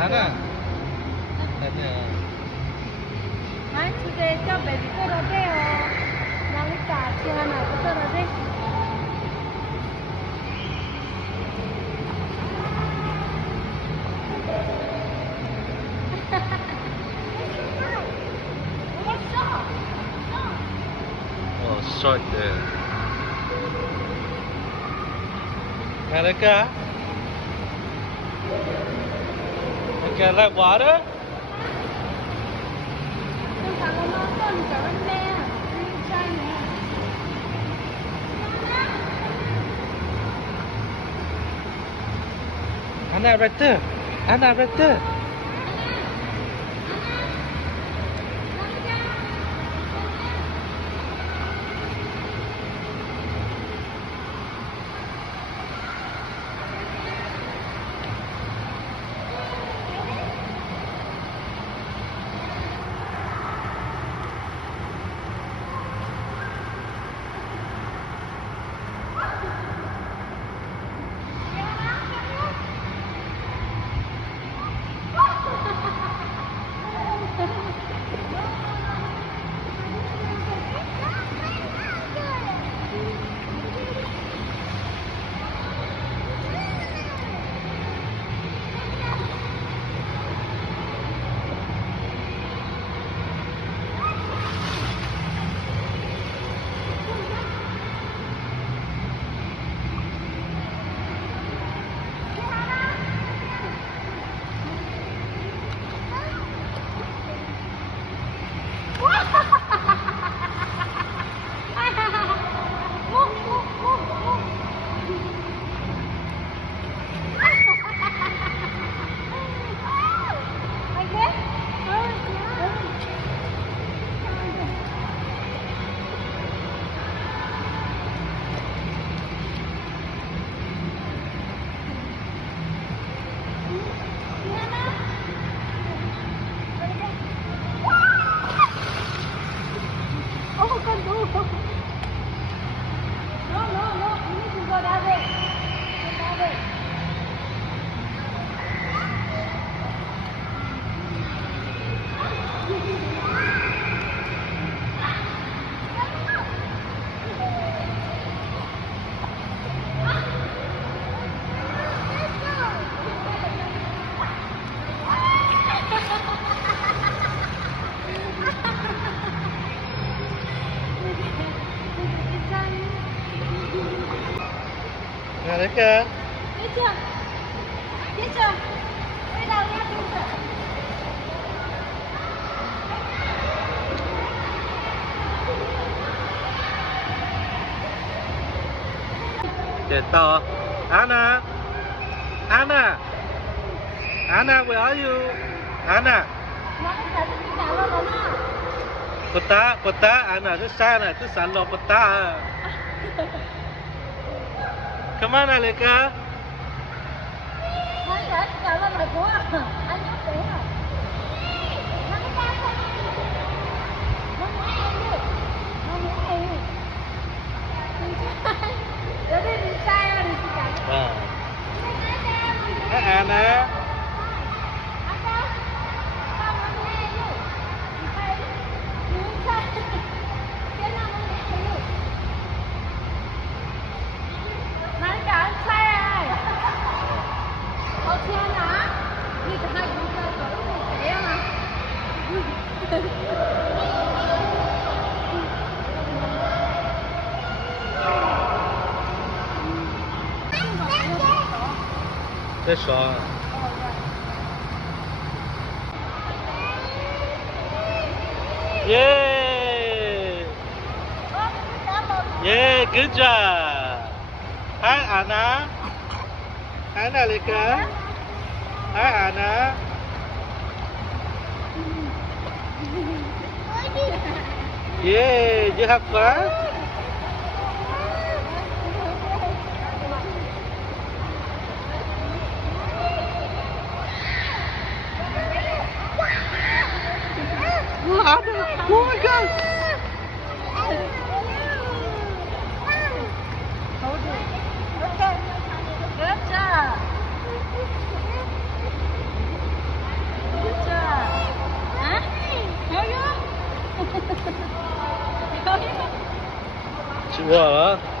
Anna. Anna. Hai today cho baby tôi rồi đấy à. Đang đi cả chưa nào tôi rồi đấy. Oh, short there. Malika? Okay, like water? Tôi cảm ơn nó con trở lên nè. Đi chơi nè. Anna right there. Anna right there. Malika? Biết chưa? Biết chưa? Bây giờ nghe tôi rồi. Để to. Anna. Anna. Anna, where are you? Anna. Nó cũng đã thích cả luôn rồi đó. Peta, Anna, this sana, this salo peta. Come on, Malika. Nó đã thích cả luôn rồi bố à. Anh nhóc bé à. Nó cái ta không? Nó muốn em đi. Nó muốn em. Để đi sai ra đi cả. Anna. That's all. Yay! Yeah, good job. Hi, Anna. Hi, Malika. Hi, Anna. Yeah, you have fun? Oh my God! Good job. 起我了。